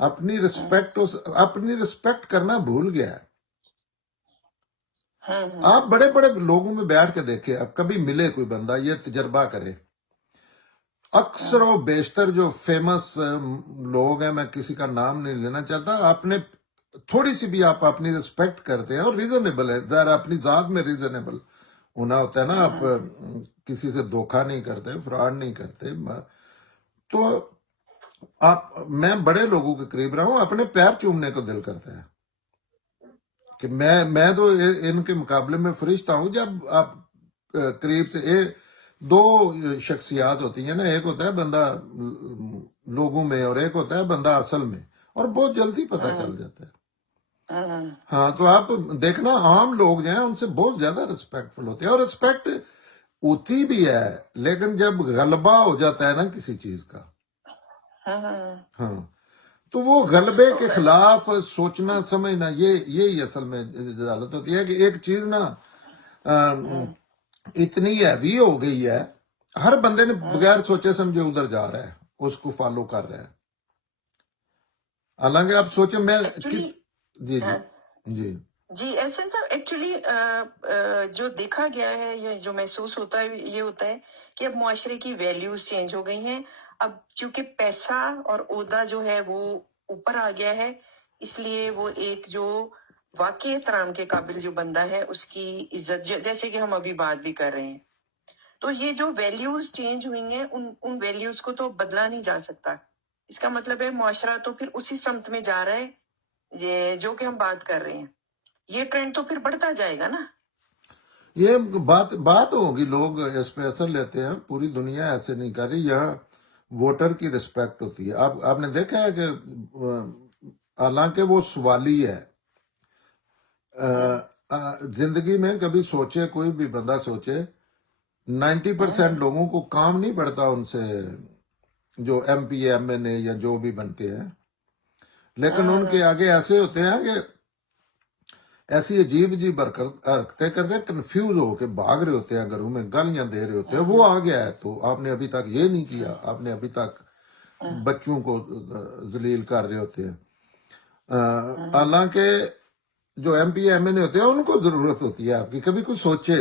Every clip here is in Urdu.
اپنی رسپیکٹ کرنا بھول گیا ہے. آپ بڑے بڑے لوگوں میں بیٹھ کے دیکھیں، اب کبھی ملے کوئی بندہ یہ تجربہ کرے، اکثر و بیشتر جو فیمس لوگ ہیں، میں کسی کا نام نہیں لینا چاہتا، اپنے تھوڑی سی بھی آپ اپنی رسپیکٹ کرتے ہیں اور ریزنیبل ہے، ظاہر اپنی ذات میں ریزنیبل ہونا ہوتا ہے نا، آپ کسی سے دھوکہ نہیں کرتے، فراڈ نہیں کرتے، تو میں بڑے لوگوں کے قریب رہا ہوں، اپنے پیر چومنے کو دل کرتا ہے کہ میں تو ان کے مقابلے میں فرشتہ ہوں. جب آپ قریب سے دو شخصیات ہوتی ہیں نا، ایک ہوتا ہے بندہ لوگوں میں اور ایک ہوتا ہے بندہ اصل میں، اور بہت جلدی پتہ چل جاتا ہے. ہاں، تو آپ دیکھنا عام لوگ جو ہیں ان سے بہت زیادہ ریسپیکٹفل ہوتے ہیں، اور ریسپیکٹ ہوتی بھی ہے، لیکن جب غلبہ ہو جاتا ہے نا کسی چیز کا، ہاں، تو وہ غلبے کے خلاف سوچنا سمجھنا، یہی اصل میں جہالت ہوتی ہے کہ ایک چیز نا اتنی ہیوی ہو گئی ہے، ہر بندے نے بغیر سوچے سمجھے ادھر جا رہا ہے، اس کو فالو کر رہا ہے. حالانکہ آپ سوچیں جی جی جی احسن صاحب، ایکچولی جو دیکھا گیا ہے یا جو محسوس ہوتا ہے یہ ہوتا ہے کہ اب معاشرے کی ویلیوز چینج ہو گئی ہیں. اب چونکہ پیسہ اور عہدہ جو ہے وہ اوپر آ گیا ہے، اس لیے وہ ایک جو واقعی احترام کے قابل جو بندہ ہے اس کی عزت، جیسے کہ ہم ابھی بات بھی کر رہے ہیں، تو یہ جو ویلیوز چینج ہوئی ہیں ان ویلیوز کو تو بدلا نہیں جا سکتا. اس کا مطلب ہے معاشرہ تو پھر اسی سمت میں جا رہا ہے جو کہ ہم بات کر رہے ہیں. یہ ٹرینڈ تو پھر بڑھتا جائے گا نا. یہ بات ہوگی، لوگ اس پہ اثر لیتے ہیں، پوری دنیا ایسے نہیں کر رہی. یہاں ووٹر کی رسپیکٹ ہوتی ہے. آپ نے دیکھا ہے کہ حالانکہ وہ سوالی ہے، زندگی میں کبھی سوچے، کوئی بھی بندہ سوچے 90% لوگوں کو کام نہیں پڑتا ان سے، جو ایم پی ایم این اے یا جو بھی بنتے ہیں، لیکن ان کے آگے ایسے ہوتے ہیں کہ ایسی عجیب حرکتیں کرتے ہیں، کنفیوز ہو کے بھاگ رہے ہوتے ہیں گھروں میں، گالیاں دے رہے ہوتے ہیں. وہ آ گیا ہے تو آپ نے ابھی تک یہ نہیں کیا، آپ نے ابھی تک بچوں کو ذلیل کر رہے ہوتے ہیں. حالانکہ جو ایم پی ایم این اے ہوتے ہیں ان کو ضرورت ہوتی ہے آپ کی، کبھی کچھ سوچے.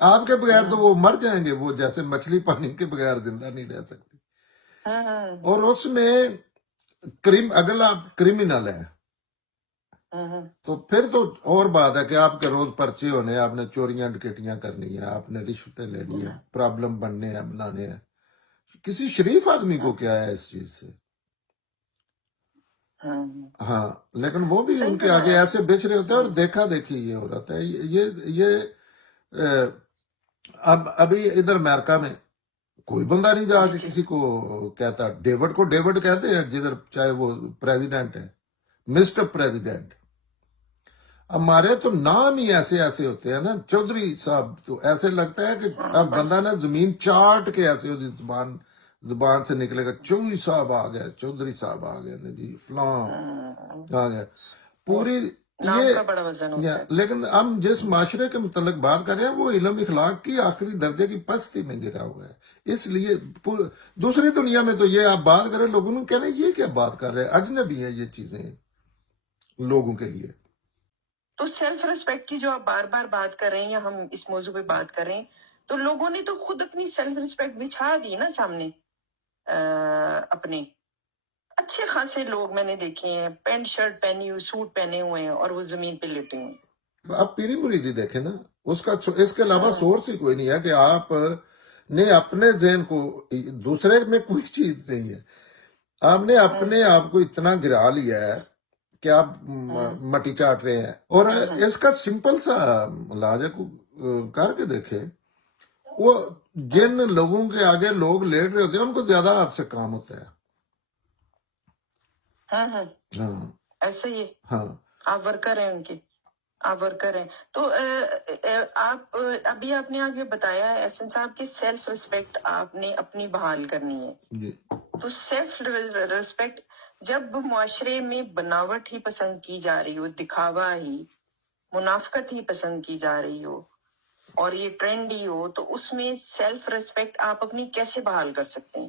آپ کے بغیر تو وہ مر جائیں گے، وہ جیسے مچھلی پانی کے بغیر زندہ نہیں رہ سکتی. اور اس میں اگر آپ کرمنل ہیں تو پھر تو اور بات ہے کہ آپ کے روز پرچے ہونے، آپ نے چوریاں ڈکیٹیاں کرنی ہیں، آپ نے رشوتیں لینی ہیں، پرابلم بننے ہیں، بنانے ہیں. کسی شریف آدمی کو کیا ہے اس چیز سے؟ ہاں، لیکن وہ بھی ان کے آگے ایسے بیچ رہے ہوتے ہیں، اور دیکھا دیکھی یہ ہو رہا ہے. یہ ابھی ادھر امریکہ میں کوئی بندہ نہیں جا کے کسی کو کہتا. ڈیوڈ کو ڈیوڈ کہتے ہیں جدھر، چاہے وہ پریزیڈنٹ ہے، مسٹر پریزیڈنٹ. ہمارے تو نام ہی ایسے ہوتے ہیں نا، چودھری صاحب، تو ایسے لگتا ہے کہ اب بندہ نا زمین چاٹ کے ایسے ہوتی زبان سے نکلے گا، چودھری صاحب آ گئے، چودھری صاحب آ گئے جی، فلاں آ گئے. پوری لیکن ہم جس معاشرے کے متعلق بات کر رہے ہیں وہ علم اخلاق کی آخری درجے کی پستی میں گرا ہوا ہے. اس لیے دوسری دنیا میں تو یہ آپ بات کریں، لوگوں نے کہنا یہ کیا بات کر رہے ہیں، اجنبی ہے یہ چیزیں لوگوں کے لیے. تو سیلف ریسپیکٹ کی جو آپ بار بار بات کر رہے ہیں یا ہم اس موضوع پہ بات کر رہے ہیں، تو لوگوں نے تو خود اپنی سیلف ریسپیکٹ بچھا دی نا سامنے. اپنے اچھے خاصے لوگ میں نے دیکھے ہیں، پینٹ شرٹ پہنی ہوئی، سوٹ پہنے ہوئے ہیں، اور وہ زمین پہ لیٹے ہوئے ہیں. آپ پیری مریدی دیکھیں نا، اس کے علاوہ سورس ہی کوئی نہیں ہے کہ آپ نے اپنے ذہن کو، دوسرے میں کوئی چیز نہیں ہے، آپ نے اپنے آپ کو اتنا گرا لیا ہے کہ آپ مٹی چاٹ رہے ہیں. اور اس کا سمپل سا علاج کر کے دیکھیں، وہ جن لوگوں کے آگے لوگ لیٹ رہے ہوتے ہیں ان کو زیادہ آپ سے کام ہوتا ہے. ہاں ایسا ہی ہے. ہاں، آپ ورکر ہیں ان کے، آپ ورکر ہیں. تو آپ ابھی آپ نے آگے بتایا ہے احسن صاحب کہ سیلف ریسپیکٹ آپ نے اپنی بحال کرنی ہے. جی. تو سیلف ریسپیکٹ جب معاشرے میں بناوٹ ہی پسند کی جا رہی ہو، دکھاوا ہی، منافقت ہی پسند کی جا رہی ہو، اور یہ ٹرینڈ ہی ہو، تو اس میں سیلف ریسپیکٹ آپ اپنی کیسے بحال کر سکتے ہیں؟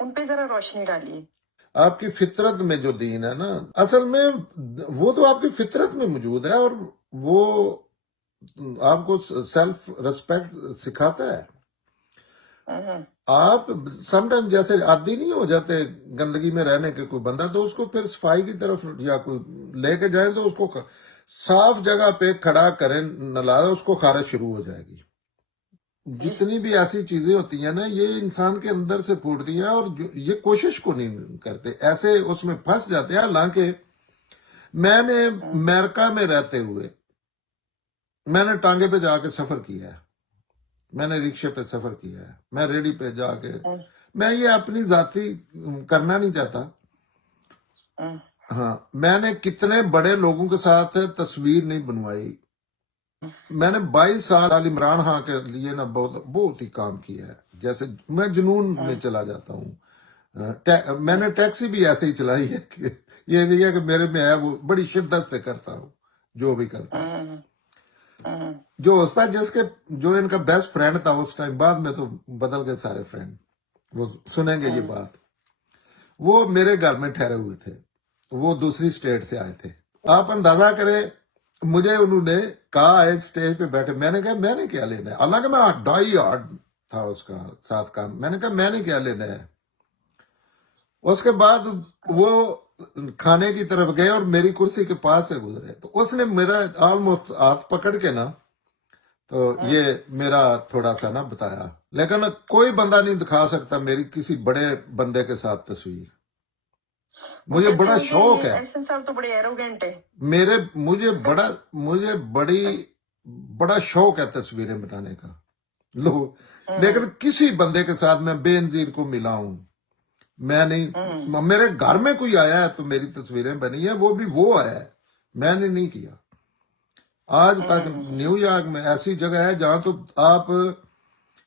ان پہ ذرا روشنی ڈالیے. آپ کی فطرت میں جو دین ہے نا، اصل میں وہ تو آپ کی فطرت میں موجود ہے، اور وہ آپ کو سیلف ریسپیکٹ سکھاتا ہے. ہوں، آپ سم ٹائم جیسے عادی نہیں ہو جاتے گندگی میں رہنے کے کوئی بندہ، تو اس کو پھر صفائی کی طرف یا کوئی لے کے جائیں تو اس کو صاف جگہ پہ کھڑا کریں، نلا اس کو خارش شروع ہو جائے گی. جی. جتنی بھی ایسی چیزیں ہوتی ہیں نا، یہ انسان کے اندر سے پھوٹتی ہیں، اور یہ کوشش کو نہیں کرتے، ایسے اس میں پھنس جاتے ہیں. حالانکہ میں نے امریکہ میں رہتے ہوئے میں نے ٹانگے پہ جا کے سفر کیا ہے، میں نے رکشے پہ سفر کیا ہے، میں ریڈی پہ جا کے، میں یہ اپنی ذاتی کرنا نہیں چاہتا. ہاں، میں نے کتنے بڑے لوگوں کے ساتھ تصویر نہیں بنوائی. میں نے 22 سال عمران خان کے لیے نا بہت ہی کام کیا ہے. جیسے میں جنون میں چلا جاتا ہوں. میں نے ٹیکسی بھی ایسے ہی چلائی ہے کہ یہ نہیں ہے کہ میرے میں ہے، وہ بڑی شدت سے کرتا ہوں جو بھی کرتا ہوں. جو ہوتا ہے جو ان کا بیسٹ فرینڈ تھا اس ٹائم، بعد میں تو بدل گئے سارے فرینڈ، وہ سنیں گے یہ بات. وہ میرے گھر میں ٹھہرے ہوئے تھے، وہ دوسری اسٹیٹ سے آئے تھے. آپ اندازہ کریں، مجھے انہوں نے کہا ہے اسٹیج پہ بیٹھے، میں نے کہا میں نے کیا لینا ہے، حالانکہ میں ڈائی ہارڈ تھا اس کا ساتھ کام. میں نے کہا میں نے کیا لینا ہے. اس کے بعد وہ کھانے کی طرف گئے اور میری کرسی کے پاس سے گزرے، تو اس نے میرا آلموسٹ ہاتھ پکڑ کے نا، تو یہ میرا تھوڑا سا نا بتایا. لیکن کوئی بندہ نہیں دکھا سکتا میری کسی بڑے بندے کے ساتھ تصویر. مجھے بڑا شوق ہے، احسن صاحب تو بڑے ایروگینٹ ہے. مجھے بڑا شوق ہے تصویریں بنانے کا. لیکن کسی بندے کے ساتھ میں بے نظیر کو ملا ہوں میں نہیں. میرے گھر میں کوئی آیا ہے تو میری تصویریں بنی ہیں، وہ بھی وہ آیا ہے، میں نے نہیں کیا. آج تک نیو یارک میں ایسی جگہ ہے جہاں تو آپ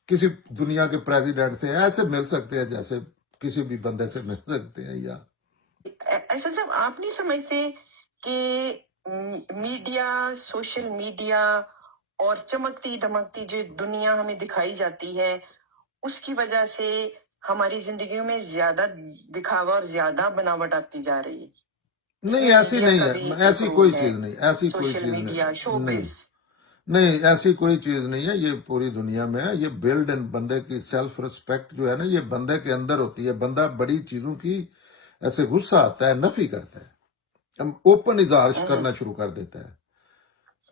کسی دنیا کے پریزیڈنٹ سے ایسے مل سکتے ہیں جیسے کسی بھی بندے سے مل سکتے ہیں. یا احسن صاحب، آپ نہیں سمجھتے کہ میڈیا، سوشل میڈیا اور چمکتی دمکتی جو دنیا ہمیں دکھائی جاتی ہے، اس کی وجہ سے ہماری زندگیوں میں زیادہ دکھاوا اور زیادہ بناوٹ آتی جا رہی ہے؟ نہیں، ایسی نہیں ہے، ایسی کوئی چیز نہیں، ایسی کوئی سوشل چیز میڈیا، شو نہیں، بز. نہیں ایسی کوئی چیز نہیں ہے. یہ پوری دنیا میں ہے. یہ بلڈ ان بندے کی سیلف ریسپیکٹ جو ہے نا، یہ بندے کے اندر ہوتی ہے. بندہ بڑی چیزوں کی ایسے غصہ آتا ہے، نفی کرتا ہے، اوپن اظہار کرنا شروع کر دیتا ہے.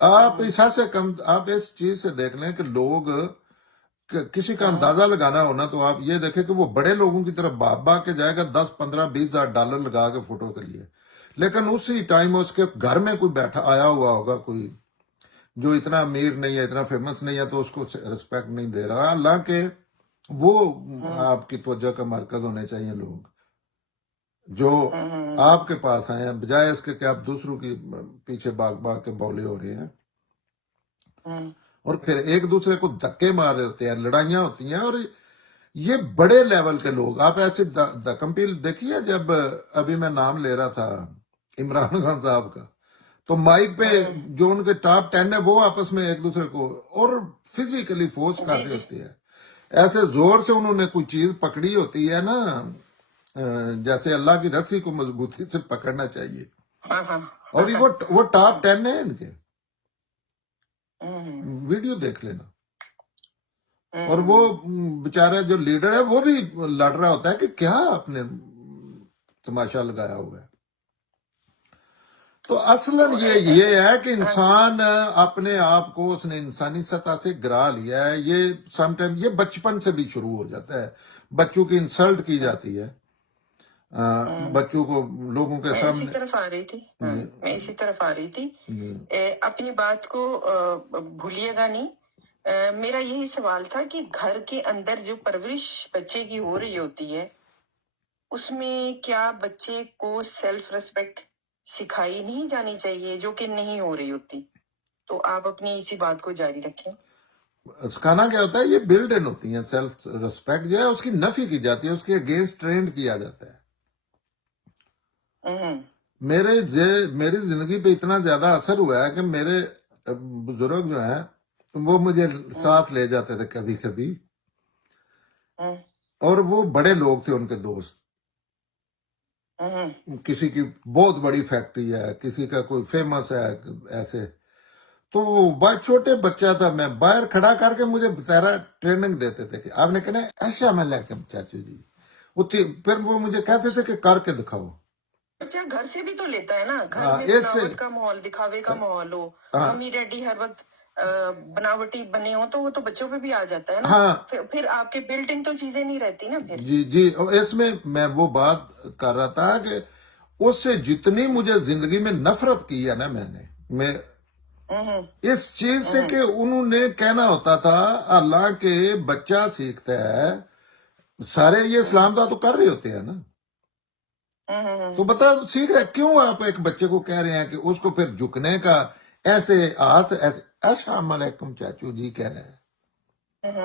آپ اس چیز سے دیکھ لیں کہ لوگ کسی کا اندازہ لگانا ہونا تو آپ یہ دیکھیں کہ وہ بڑے لوگوں کی طرف بھاگ کے جائے گا 10 15 20 ہزار ڈالر لگا کے فوٹو کے لیے. لیکن اسی ٹائم اس کے گھر میں کوئی بیٹھا آیا ہوا ہوگا، کوئی جو اتنا امیر نہیں ہے، اتنا فیمس نہیں ہے، تو اس کو ریسپیکٹ نہیں دے رہا. حالانکہ وہ آپ کی توجہ کا مرکز ہونے چاہیے لوگ جو آپ کے پاس آئے ہیں، بجائے اس کے کہ آپ دوسروں کی پیچھے باغ کے بولے ہو رہے ہیں. اور پھر ایک دوسرے کو دھکے مار رہے ہوتے ہیں، لڑائیاں ہوتی ہیں. اور یہ بڑے لیول کے لوگ، آپ ایسے کمپیل دیکھیے. جب ابھی میں نام لے رہا تھا عمران خان صاحب کا، تو مائک پہ جو ان کے ٹاپ 10 ہے وہ آپس میں ایک دوسرے کو اور فزیکلی فورس کر رہے ہوتے ہیں. ایسے زور سے انہوں نے کوئی چیز پکڑی ہوتی ہے نا، جیسے اللہ کی رسی کو مضبوطی سے پکڑنا چاہیے. اور وہ ٹاپ 10 ہے ان کے، ویڈیو دیکھ لینا. اور وہ بیچارہ جو لیڈر ہے وہ بھی لڑ رہا ہوتا ہے کہ کیا آپ نے تماشا لگایا ہوا ہے. تو اصلاً یہ ہے کہ انسان اپنے آپ کو اس نے انسانی سطح سے گرا لیا ہے. یہ سم ٹائم یہ بچپن سے بھی شروع ہو جاتا ہے. بچوں کی انسلٹ کی جاتی ہے، بچوں کو لوگوں کے سامنے. اسی طرف آ رہی تھی. اپنی بات کو بھولیے گا نہیں. میرا یہی سوال تھا کہ گھر کے اندر جو پرورش بچے کی ہو رہی ہوتی ہے، اس میں کیا بچے کو سیلف ریسپیکٹ سکھائی نہیں جانی چاہیے، جو کہ نہیں ہو رہی ہوتی؟ تو آپ اپنی اسی بات کو جاری رکھیں. سکھانا کیا ہوتا ہے، یہ بلڈ ان ہوتی ہیں. سیلف ریسپیکٹ جو ہے اس کی نفی کی جاتی ہے، اس کے اگینسٹ ٹرینڈ کیا جاتا ہے. میری زندگی پہ اتنا زیادہ اثر ہوا ہے کہ میرے بزرگ جو ہیں وہ مجھے ساتھ لے جاتے تھے کبھی کبھی. اور وہ بڑے لوگ تھے ان کے دوست، کسی کی بہت بڑی فیکٹری ہے، کسی کا کوئی فیمس ہے ایسے، تو وہ چھوٹے بچہ تھا، میں باہر کھڑا کر کے مجھے بتایا ٹریننگ دیتے تھے کہ آپ نے کہنا ایسا میں لے کے چاچو جی، پھر وہ مجھے کہتے تھے کہ کر کے دکھاؤ۔ بچہ گھر سے بھی تو لیتا ہے نا، گھر ہاں میں اس سے بناوٹ کا ماحول، دکھاوے کا ماحول ہو، ہاں ممی ڈیڈی ہر وقت بناوٹی بنے ہوں، تو وہ تو بچوں پہ بھی آ جاتا ہے نا، ہاں پھر آپ کے بلٹ ان تو چیزیں نہیں رہتی نا پھر۔ جی جی، اور اس میں وہ بات کر رہا تھا کہ اس سے جتنی مجھے زندگی میں نفرت کی ہے نا میں اس چیز سے کہ انہوں نے کہنا ہوتا تھا حالانکہ بچہ سیکھتا ہے، سارے یہ اسلام دا تو کر رہے ہوتے ہیں نا، تو بتا سیکھ رہے کیوں آپ ایک بچے کو کہہ رہے ہیں کہ اس کو پھر جھکنے کا ایسے ہاتھ ایسے السلام علیکم چاچو جی کہہ رہے ہیں،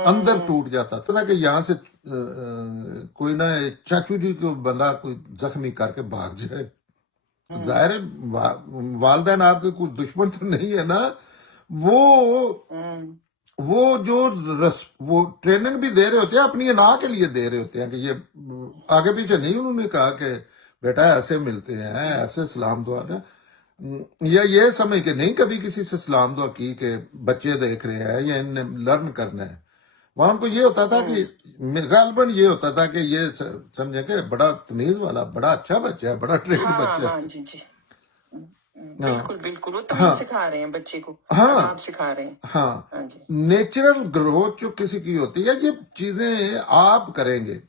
اندر ٹوٹ جاتا تھا کہ یہاں سے کوئی نہ چاچو جی کو بندہ کوئی زخمی کر کے بھاگ جائے، ظاہر ہے والدین آپ کے کوئی دشمن تو نہیں ہے نا، وہ جو وہ ٹریننگ بھی دے رہے ہوتے ہیں اپنی انا کے لیے دے رہے ہوتے ہیں کہ یہ آگے پیچھے نہیں انہوں نے کہا کہ بیٹا ایسے ملتے ہیں، ایسے سلام دعا یا یہ سمجھ کے نہیں کبھی کسی سے سلام دعا کی کہ بچے دیکھ رہے ہیں یا ان نے لرن کرنا ہے، وہاں کو یہ ہوتا تھا کہ غالباً یہ ہوتا تھا کہ یہ سمجھے کہ بڑا تمیز والا، بڑا اچھا بچہ ہے، بڑا ٹرینڈ بچہ ہے۔ ہاں جی جی، بالکل بالکل، وہ تمیز ہاں سکھا رہے ہیں بچے کو، ہاں آداب سکھا رہے ہیں۔ ہاں ہاں جی، نیچرل گروتھ جو کسی کی ہوتی ہے، یہ چیزیں آپ کریں گے،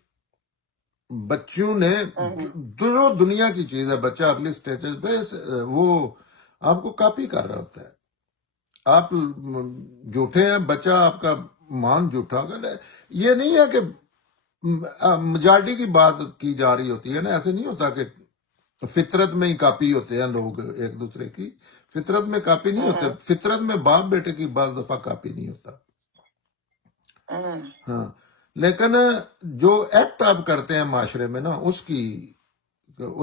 بچوں نے جو دنیا کی چیز ہے، بچہ اگلی سٹیجز پہ وہ آپ کو کاپی کر رہا ہوتا ہے، آپ جھوٹے ہیں، بچہ آپ کا مان جھوٹا ہوگا، یہ نہیں ہے کہ میجارٹی کی بات کی جا رہی ہوتی ہے نا، ایسے نہیں ہوتا کہ فطرت میں ہی کاپی ہوتے ہیں لوگ ایک دوسرے کی، فطرت میں کاپی نہیں ہوتے، فطرت میں باپ بیٹے کی بعض دفعہ کاپی نہیں ہوتا، ہاں، لیکن جو ایکٹ آپ کرتے ہیں معاشرے میں نا اس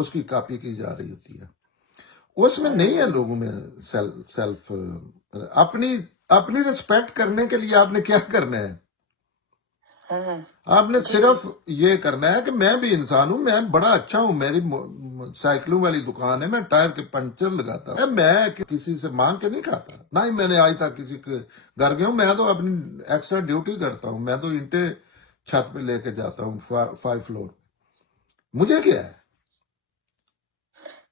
کی کاپی کی جا رہی ہوتی ہے، اس میں نہیں ہے لوگوں میں سیلف اپنی رسپیکٹ کرنے کے لیے آپ نے کیا کرنا ہے، آپ نے صرف یہ کرنا ہے کہ میں بھی انسان ہوں، میں بڑا اچھا ہوں، میری سائیکلوں والی دکان ہے، میں ٹائر کے پنچر لگاتا ہوں، میں کسی سے مانگ کے نہیں کھاتا، نہ ہی میں نے آج تک کسی کے گھر گیا ہوں، میں تو اپنی ایکسٹرا ڈیوٹی کرتا ہوں، میں تو اینٹیں چھت پہ لے کے جاتا ہوں 5 فلور، مجھے کیا ہے۔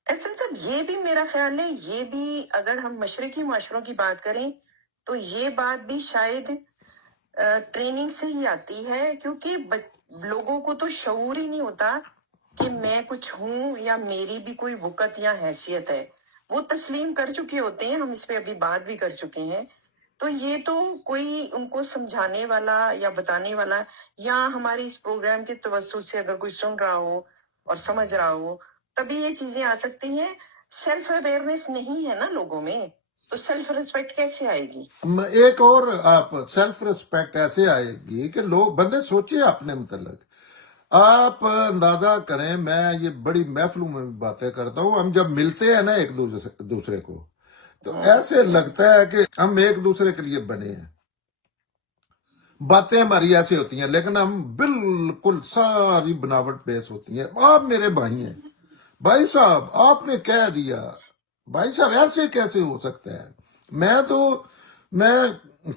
احسن صاحب، یہ بھی میرا خیال ہے، یہ بھی اگر ہم مشرقی معاشروں کی بات کریں تو یہ بات بھی شاید ٹریننگ سے ہی آتی ہے، کیونکہ لوگوں کو تو شعور ہی نہیں ہوتا کہ میں کچھ ہوں یا میری بھی کوئی وقت یا حیثیت ہے، وہ تسلیم کر چکے ہوتے ہیں، ہم اس پہ ابھی بات بھی کر چکے ہیں، تو یہ تو کوئی ان کو سمجھانے والا یا بتانے والا، یا ہماری اس پروگرام کے توسط سے اگر کوئی سن رہا ہو اور سمجھ رہا ہو تبھی یہ چیزیں آ سکتی ہیں، سیلف اویئرنیس نہیں ہے نا لوگوں میں، تو سیلف ریسپیکٹ کیسے آئے گی؟ ایک اور آپ سیلف ریسپیکٹ ایسے آئے گی کہ لوگ بندے سوچے اپنے متعلق، آپ اندازہ کریں، میں یہ بڑی محفلوں میں باتیں کرتا ہوں، ہم جب ملتے ہیں نا ایک دوسرے کو تو ایسے لگتا ہے کہ ہم ایک دوسرے کے لیے بنے ہیں، باتیں ہماری ایسی ہوتی ہیں لیکن ہم بالکل ساری بناوٹ بیس ہوتی ہیں، آپ میرے بھائی ہیں، بھائی صاحب آپ نے کہہ دیا، بھائی صاحب ایسے کیسے ہو سکتا ہے، میں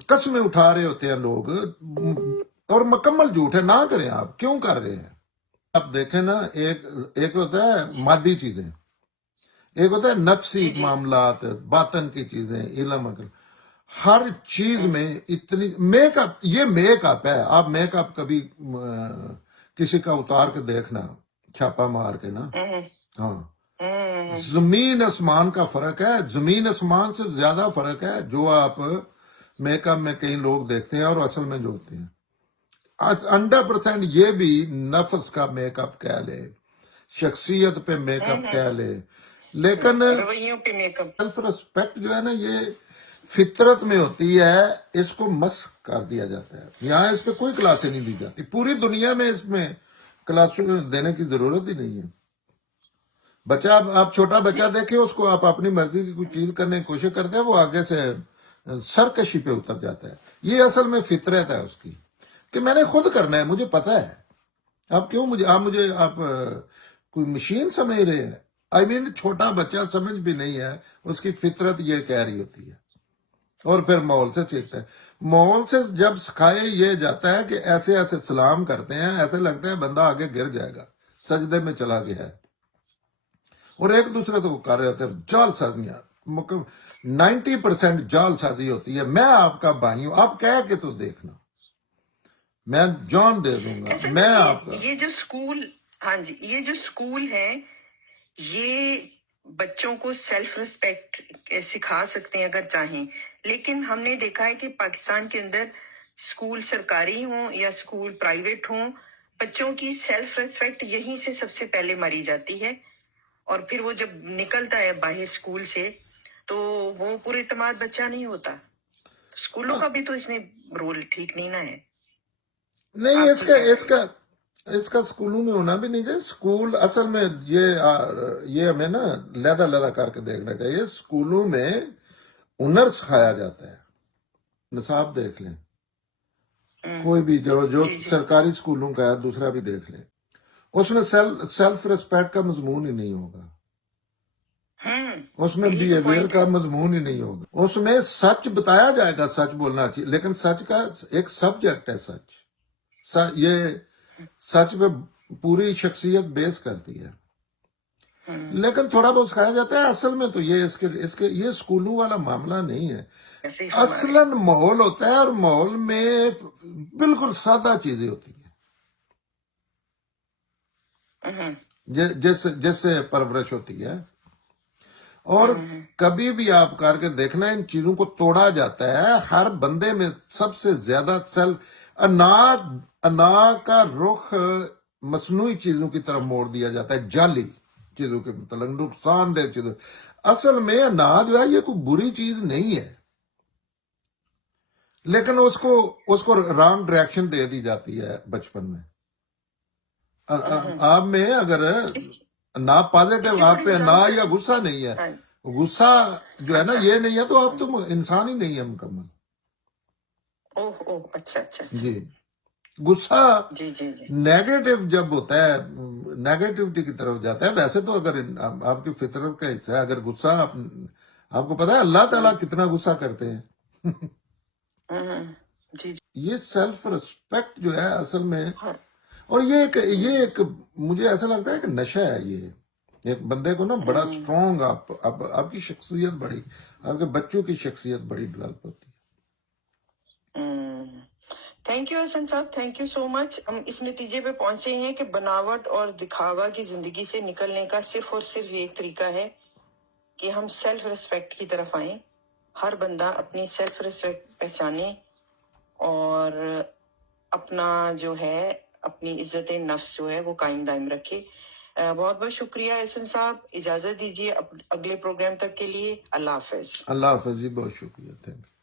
قسمیں اٹھا رہے ہوتے ہیں لوگ، اور مکمل جھوٹ ہے، نہ کریں، آپ کیوں کر رہے ہیں؟ آپ دیکھیں نا، ایک ہوتا ہے مادی چیزیں، ایک ہوتا ہے نفسی معاملات، باطن کی چیزیں، علم، ہر چیز میں اتنی میک اپ، یہ میک اپ ہے، آپ میک اپ کبھی کسی کا اتار کے دیکھنا چھاپا مار کے نا، ہاں، زمین آسمان کا فرق ہے، زمین آسمان سے زیادہ فرق ہے جو آپ میک اپ میں کئی لوگ دیکھتے ہیں اور اصل میں جو ہوتے ہیں، 100% یہ بھی نفس کا میک اپ کہہ لے، شخصیت پہ میک اپ کہہ لے، لیکن رویوں پہ میک اپ، سیلف ریسپیکٹ جو ہے نا یہ فطرت میں ہوتی ہے، اس کو مسخ کر دیا جاتا ہے، یہاں اس پہ کوئی کلاسیں نہیں دی جاتی، پوری دنیا میں اس میں کلاسیں دینے کی ضرورت ہی نہیں ہے، بچہ آپ چھوٹا بچہ دیکھیں، اس کو آپ اپنی مرضی کی کوئی چیز کرنے کی کوشش کرتے ہیں، وہ آگے سے سرکشی پہ اتر جاتا ہے، یہ اصل میں فطرت ہے اس کی کہ میں نے خود کرنا ہے، مجھے پتا ہے، آپ کیوں مجھے آپ کوئی مشین سمجھ رہے ہیں؟ آئی مین چھوٹا بچہ سمجھ بھی نہیں ہے، اس کی فطرت یہ کہہ رہی ہوتی ہے، اور پھر ماحول سے سیکھتا ہے۔ ماحول سے جب سکھائے یہ جاتا ہے کہ ایسے ایسے سلام کرتے ہیں، ایسے لگتا ہے بندہ آگے گر جائے گا، سجدے میں چلا گیا ہے، اور ایک دوسرے کو کر رہے ہوتے ہیں جال سازیاں، 90% جال سازی ہوتی ہے۔ میں آپ کا بھائی ہوں، آپ کہہ کے تو دیکھنا، میں جان دے دوں گا، ایسا میں نہیں آپ کا۔ یہ جو اسکول، ہاں جی، یہ جو اسکول ہے یہ بچوں کو سیلف ریسپیکٹ سکھا سکتے ہیں اگر چاہیں، لیکن ہم نے دیکھا ہے کہ پاکستان کے اندر اسکول سرکاری ہوں یا اسکول پرائیویٹ ہوں، بچوں کی سیلف ریسپیکٹ یہیں سے سب سے پہلے ماری جاتی ہے، اور پھر وہ جب نکلتا ہے باہر اسکول سے تو وہ پورے اعتماد بچہ نہیں ہوتا۔ اسکولوں کا بھی تو اس میں رول ٹھیک نہیں نہ ہے۔ نہیں، آپ کو کیا لگتا ہے؟ اس کا اسکولوں میں ہونا بھی نہیں چاہیے۔ اسکول اصل میں یہ ہمیں نا لیدا کر کے دیکھنا چاہیے۔ اسکولوں میں ہنر سکھایا جاتا ہے، نصاب دیکھ لیں، کوئی بھی جو جی جی سرکاری اسکولوں کا ہے، دوسرا بھی دیکھ لیں، اس میں سیلف ریسپیکٹ کا مضمون ہی نہیں ہوگا، اس میں یہی تو بیہیویئر پوائنٹ کا ہے۔ مضمون ہی نہیں ہوگا۔ اس میں سچ بتایا جائے گا، سچ بولنا چاہیے، لیکن سچ کا ایک سبجیکٹ ہے یہ سچ پہ پوری شخصیت بیس کرتی ہے، لیکن تھوڑا بہت سکھایا جاتا ہے۔ اصل میں تو یہ یہ اسکولوں والا معاملہ نہیں ہے، ایسے ہی فرما رہے اصلاً ماحول ہوتا ہے، اور ماحول میں بالکل سادہ چیزیں ہوتی ہیں، ہیں۔ جس سے پرورش ہوتی ہے، اور کبھی بھی آپ کر کے دیکھنا ان چیزوں کو توڑا جاتا ہے۔ ہر بندے میں سب سے زیادہ انا کا رخ مصنوعی چیزوں کی طرف موڑ دیا جاتا ہے، جعلی چیزوں کے متعلق، نقصان دہ چیزوں۔ اصل میں انا جو ہے یہ کوئی بری چیز نہیں ہے، لیکن اس کو رانگ ڈائریکشن دے دی جاتی ہے بچپن میں۔ آپ میں اگر نہ پازیٹو آپ پہ نہ یا غصہ نہیں ہے، غصہ جو ہے نا یہ نہیں ہے، تو آپ تو انسان ہی نہیں ہے مکمل۔ اوہ اچھا اچھا جی، غصہ جی جی جی نیگیٹو جب ہوتا ہے، نیگیٹیوٹی کی طرف جاتا ہے۔ ویسے تو اگر آپ کی فطرت کا حصہ ہے، اگر غصہ آپ کو پتا ہے اللہ تعالیٰ کتنا غصہ کرتے ہیں۔ جی جی یہ سیلف ریسپیکٹ جو ہے اصل میں، اور یہ ایک مجھے ایسا لگتا ہے کہ نشہ ہے۔ یہ ایک بندے کو نا بڑا اسٹرانگ، آپ کی شخصیت بڑی، آپ کے بچوں کی شخصیت بڑی ڈیولپ ہوتی ہے۔ تھینک یو احسن صاحب، تھینک یو سو مچ۔ ہم اس نتیجے پہ پہنچے ہیں کہ بناوٹ اور دکھاوا کی زندگی سے نکلنے کا صرف اور صرف ایک طریقہ ہے کہ ہم سیلف ریسپیکٹ کی طرف آئیں، ہر بندہ اپنی سیلف ریسپیکٹ پہچانے، اور اپنا جو ہے اپنی عزت نفس جو ہے وہ قائم دائم رکھے۔ بہت بہت شکریہ احسن صاحب، اجازت دیجیے اگلے پروگرام تک کے لیے۔ اللہ حافظ۔ اللہ حافظ جی، بہت شکریہ، تھینک یو۔